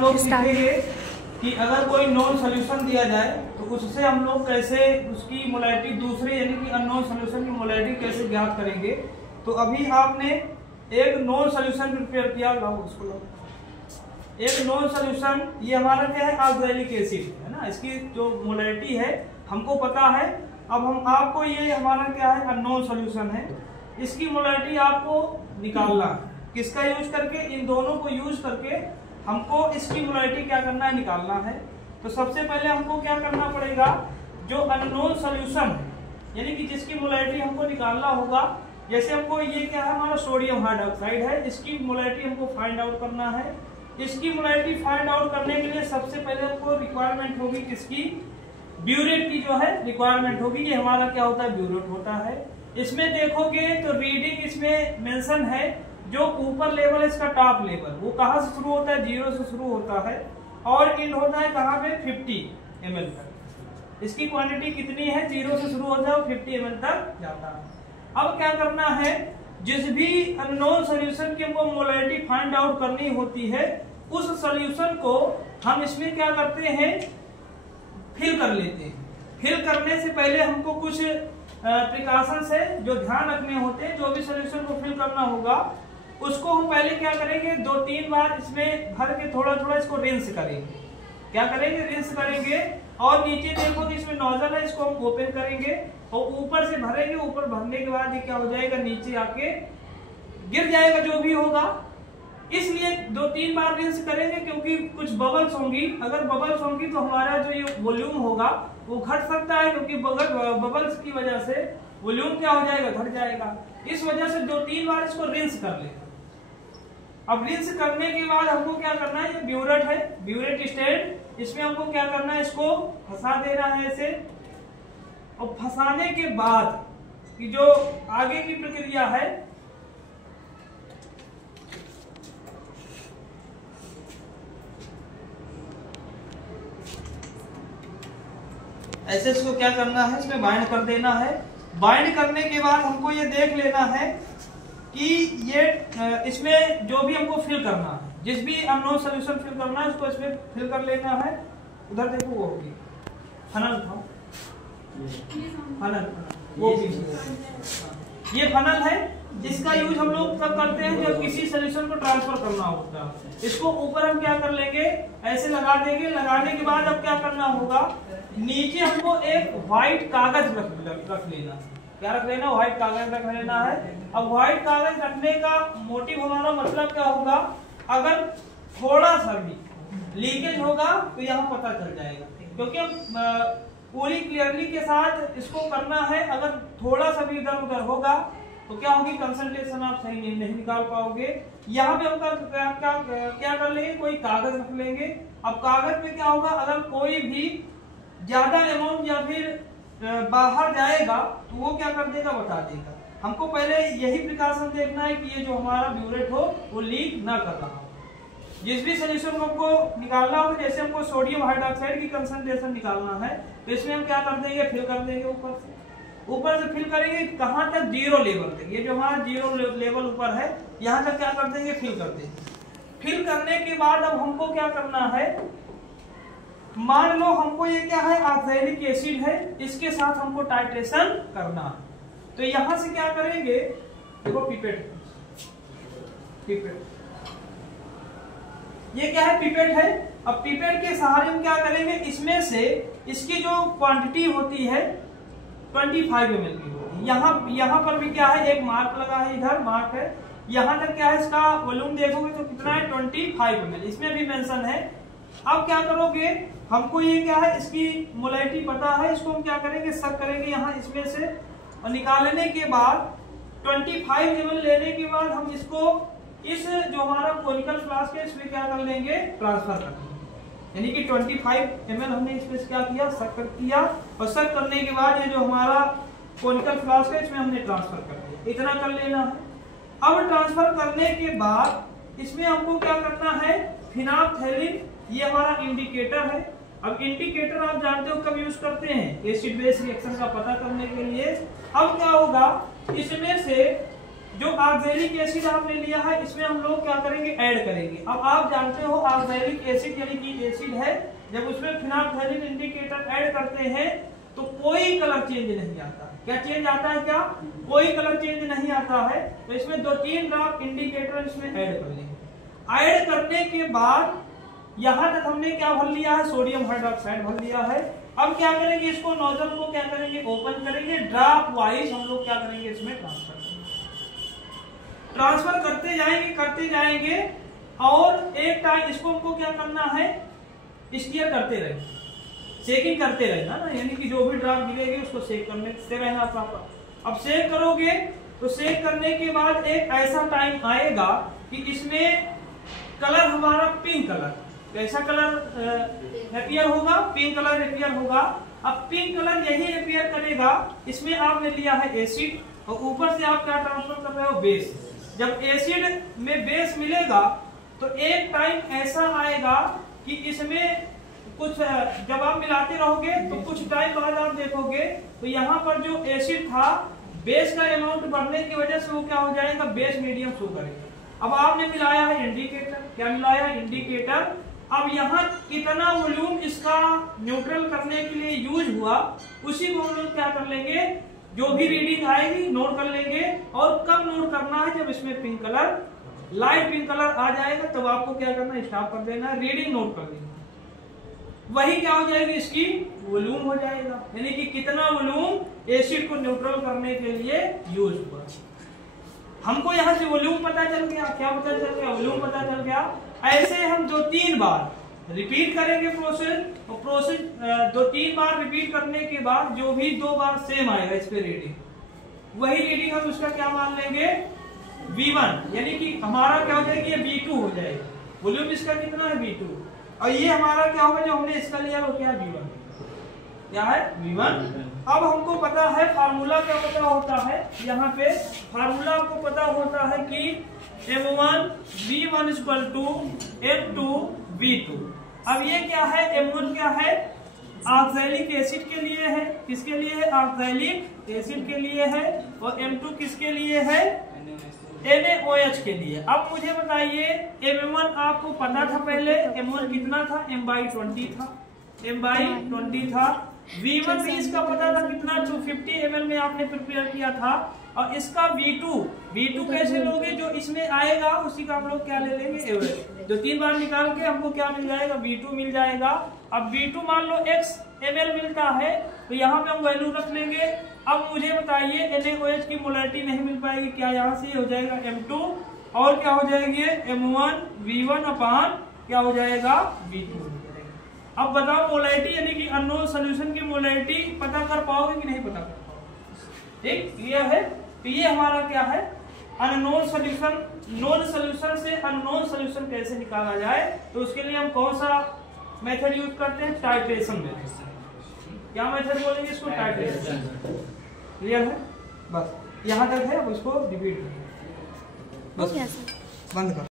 हम लोग सीखेंगे कि अगर कोई नॉन सॉल्यूशन दिया जाए तो उससे हम लोग कैसे उसकी मोलैरिटी दूसरे यानी कि अननोन सॉल्यूशन की मोलैरिटी कैसे ज्ञात करेंगे। तो अभी आपने एक नॉन सॉल्यूशन प्रिपेयर किया, लाओ उसको लाओ। एक नॉन सॉल्यूशन ये हमारा क्या है, ऑक्सैलिक एसिड है ना, इसकी जो मोलैरिटी है हमको पता है। अब हम आपको ये हमारा क्या है अननोन सॉल्यूशन है, इसकी मोलैरिटी आपको निकालना है। किसका यूज करके, इन दोनों को यूज करके हमको इसकी मोलैरिटी क्या करना है, निकालना है। तो सबसे पहले हमको क्या करना पड़ेगा, जो अननोन सॉल्यूशन यानी कि जिसकी मोलैरिटी हमको निकालना होगा, जैसे हमको ये क्या है हमारा सोडियम हाइड्रोक्साइड है, इसकी मोलैरिटी हमको फाइंड आउट करना है। इसकी मोलैरिटी फाइंड आउट करने के लिए सबसे पहले हमको रिक्वायरमेंट होगी किसकी, ब्यूरेट की जो है रिक्वायरमेंट होगी। ये हमारा क्या होता है, ब्यूरेट होता है। इसमें देखोगे तो रीडिंग इसमें मेंशन है, जो ऊपर लेवल है इसका टॉप लेवल वो कहाँ से शुरू होता है, 0 से शुरू होता है और एंड होता है कहाँ पे, 50 ml तक। इसकी क्वांटिटी कितनी है, 0 से शुरू होता है और 50 ml तक जाता है। अब क्या करना है, जिस भी अननोन सॉल्यूशन की हमको मोलैरिटी फाइंड आउट करनी होती है, उस सॉल्यूशन को हम इसमें क्या करते हैं, फिल कर लेते हैं। फिल करने से पहले हमको कुछ प्रिकॉशंस है जो ध्यान रखने होते हैं। जो भी सॉल्यूशन को फिल करना होगा उसको हम पहले क्या करेंगे, 2-3 बार इसमें भर के थोड़ा थोड़ा इसको रिंस करेंगे। क्या करेंगे, रिंस करेंगे। और नीचे देखो कि इसमें नोजल है, इसको हम ओपन करेंगे और ऊपर से भरेंगे। ऊपर भरने के बाद ये क्या हो जाएगा, नीचे आके गिर जाएगा जो भी होगा। इसलिए 2-3 बार रिंस करेंगे क्योंकि कुछ बबल्स होंगी। अगर बबल्स होंगी तो हमारा जो ये वॉल्यूम होगा वो घट सकता है, क्योंकि बबल्स की वजह से वॉल्यूम क्या हो जाएगा, घट जाएगा। इस वजह से 2-3 बार इसको रिंस कर लेना। अब रिंस करने के बाद हमको क्या करना है, ये ब्यूरेट है, ब्यूरेट स्टेट, इसमें हमको क्या करना है, इसको फंसा देना है ऐसे। और फंसाने के बाद कि जो आगे की प्रक्रिया है, ऐसे इसको क्या करना है, इसमें बाइंड कर देना है। बाइंड करने के बाद हमको ये देख लेना है कि ये इसमें जो भी हमको फिल करना है, जिस भी अननोन सॉल्यूशन फिल करना है उसको इसमें फिल कर लेना है। उधर देखो वो होगी फनल था, फनल वो भी ये फनल है। इसका यूज हम लोग तब करते हैं जब किसी सॉल्यूशन को ट्रांसफर करना होता है। इसको ऊपर हम क्या कर लेंगे, ऐसे लगा देंगे। लगाने के बाद अब क्या करना होगा, नीचे हमको एक व्हाइट कागज रख लेना है। क्या रख लेना, व्हाइट कागज रख लेना है। अब व्हाइट कागज रखने का मोटिव हमारा मतलब क्या होगा, अगर थोड़ा सा भी लीकेज होगा तो यहाँ पता चल जाएगा, क्योंकि हम पूरी क्लियरली के साथ इसको करना है। अगर थोड़ा सा भी इधर उधर होगा तो क्या होगी, कंसंट्रेशन आप सही नहीं निकाल पाओगे। यहाँ पे हम क्या कर लेंगे, कोई कागज रख लेंगे। अब कागज पे क्या होगा, अगर कोई भी ज्यादा अमाउंट या फिर बाहर जाएगा तो वो क्या कर देगा, बता देगा। हमको पहले यही प्रिकॉशन देखना है कि ये जो हमारा ब्यूरेट हो वो लीक ना कर रहा हो। जिस भी सॉल्यूशन को हमको निकालना हो, जैसे हमको सोडियम हाइड्रोक्साइड की कंसंट्रेशन निकालना है तो इसमें हम क्या कर देंगे, फिल कर देंगे। ऊपर से फिल करेंगे कहाँ तक, 0 लेवल तक। ये जो हमारा 0 लेवल ऊपर है यहाँ तक क्या कर देंगे, फिल कर देंगे। फिल करने के बाद अब हमको क्या करना है, मान लो हमको ये क्या है, ऑक्सैलिक एसिड है, इसके साथ हमको टाइट्रेशन करना है। तो यहां से क्या करेंगे, देखो पिपेट, पिपेट ये क्या है, पिपेट है। अब पिपेट के सहारे हम क्या करेंगे, इसमें से इसकी जो क्वांटिटी होती है 25 ml की होती है। यहाँ पर भी क्या है, एक मार्क लगा है, इधर मार्क है। यहाँ तक क्या है, इसका वॉल्यूम देखोगे तो कितना है, 25 ml, इसमें भी मेंशन है। अब क्या करोगे, हमको ये क्या है, इसकी मोलैरिटी पता है, इसको हम क्या करेंगे, सब करेंगे यहाँ इसमें से। और निकालने के बाद 25 ml लेने के बाद हम इसको इस जो हमारा कोनिकल फ्लास्क है इसमें क्या कर लेंगे, ट्रांसफर कर लेंगे। यानी कि 25 ml हमने इसमें क्या किया, शक्कर किया। और शक करने के बाद ये जो हमारा कोनिकल फ्लास्क है इसमें हमने ट्रांसफर कर दिया। इतना कर लेना है। अब ट्रांसफर करने के बाद इसमें हमको क्या करना है, फिनाल्फथैलीन, ये हमारा इंडिकेटर है। अब इंडिकेटर आप जानते हो कब यूज करते हैं, एसिड बेस रिएक्शन का पता करने के लिए। अब क्या होगा, इसमें से जो ऑक्सैलिक एसिड आपने लिया है इसमें हम लोग क्या करेंगे, ऐड करेंगे। अब आप जानते हो ऑक्सैलिक एसिड यानी कि एसिड है, जब उसमें फिनाइलफथालीन इंडिकेटर ऐड करते हैं तो कोई कलर चेंज नहीं आता। क्या चेंज आता है? क्या कोई कलर चेंज नहीं आता है। तो इसमें 2-3 ड्रॉप इंडिकेटर इसमें ऐड कर लेंगे। ऐड करने के बाद यहां तक हमने क्या भर लिया है, सोडियम हाइड्रोक्साइड भर लिया है। अब क्या करेंगे, इसको नोजल को क्या करेंगे, ओपन करेंगे, ड्रॉप वाइज हम लोग क्या करेंगे, इसमें ट्रांसफर करते जाएंगे और एक टाइम इसको हमको क्या करना है, स्टीयर करते रहेंगे, शेकिंग करते रहना ना, यानी कि जो भी ड्रॉप गिरेगी उसको शेक करते रहना प्रॉपर। अब शेक करोगे तो शेक करने के बाद एक ऐसा टाइम आएगा कि इसमें कलर हमारा पिंक कलर, कैसा कलर अपीयर होगा, पिंक कलर अपीयर होगा। अब पिंक कलर यही अपीयर करेगा, इसमें आपने लिया है एसिड और ऊपर से आप क्या ट्रांसफर कर रहे हो, बेस। जब एसिड में बेस मिलेगा तो एक टाइम ऐसा आएगा कि इसमें कुछ जब आप मिलाते रहोगे तो कुछ टाइम बाद आप देखोगे तो यहाँ पर जो एसिड था बेस का अमाउंट बढ़ने की वजह से वो क्या हो जाएगा, बेस मीडियम शो करेगा। अब आपने मिलाया है इंडिकेटर, क्या मिलाया है, इंडिकेटर। अब यहाँ कितना वॉल्यूम इसका न्यूट्रल करने के लिए यूज हुआ उसी को हम लोग क्या कर लेंगे, जो भी रीडिंग आएगी नोट कर लेंगे। और कब नोट करना है, जब इसमें pink colour, light pink colour आ जाएगा तब आपको क्या करना है, स्टॉप कर देना, रीडिंग नोट कर देना। वही क्या हो जाएगी, इसकी वॉल्यूम हो जाएगा, यानी कि कितना वॉल्यूम एसिड को न्यूट्रल करने के लिए यूज हुआ। हमको यहाँ से वॉल्यूम पता चल गया, क्या पता चल गया, वॉल्यूम पता चल गया। ऐसे हम 2-3 बार रिपीट करेंगे प्रोसेस, और प्रोसेस 2-3 बार रिपीट करने के बाद जो भी 2 बार सेम आएगा इस पे रीडिंग, वही रीडिंग हम उसका क्या मान लेंगे, V1, यानी कि हमारा क्या हो जाएगा, ये V2 हो जाएगा। वॉल्यूम इसका कितना है, V2, और ये हमारा क्या होगा, जो हमने इसका लिया वो क्या है, V1, क्या है, V1। अब हमको पता है फार्मूला क्या पता होता है, यहाँ पे फार्मूला आपको पता होता है कि M1 V1 = M2 V2। अब ये क्या है, M1 क्या है, ऑक्सैलिक एसिड के लिए है, किसके लिए है, ऑक्सैलिक एसिड के लिए है, और M2 किसके लिए है, NaOH के लिए। अब मुझे बताइए M1 आपको पता था पहले, M1 कितना था, M/20 था, M/20 था। V1 भी इसका पता था कितना, 250 ml में आपने प्रिपेयर किया था। और इसका V2 कैसे लोगे, जो इसमें आएगा उसी का हम लोग क्या ले लेंगे, एवरेज। 2-3 बार निकाल के हमको क्या मिल जाएगा, V2 मिल जाएगा। अब V2 मान लो x ml मिलता है तो यहाँ पे हम वैल्यू रख लेंगे। अब मुझे बताइए NaOH की मोलैरिटी नहीं मिल पाएगी, क्या यहाँ से हो जाएगा M2 और क्या हो जाएगी M1 V1 अपान क्या हो जाएगा, V2। अब बताओ मोलैरिटी यानी कि अननोन सॉल्यूशन की मोलैरिटी पता कर पाओगे कि नहीं पता कर पाओगे, ठीक, क्लियर है। तो ये हमारा क्या है, अननोन सॉल्यूशन, नोन सॉल्यूशन से अननोन सॉल्यूशन कैसे निकाला जाए, तो उसके लिए हम कौन सा मेथड यूज करते हैं, टाइट्रेशन मेथड। क्या मेथड बोलेंगे इसको, टाइट्रेशन। क्लियर है, बस यहाँ तक है, अब इसको रिपीट करें, बस बंद कर।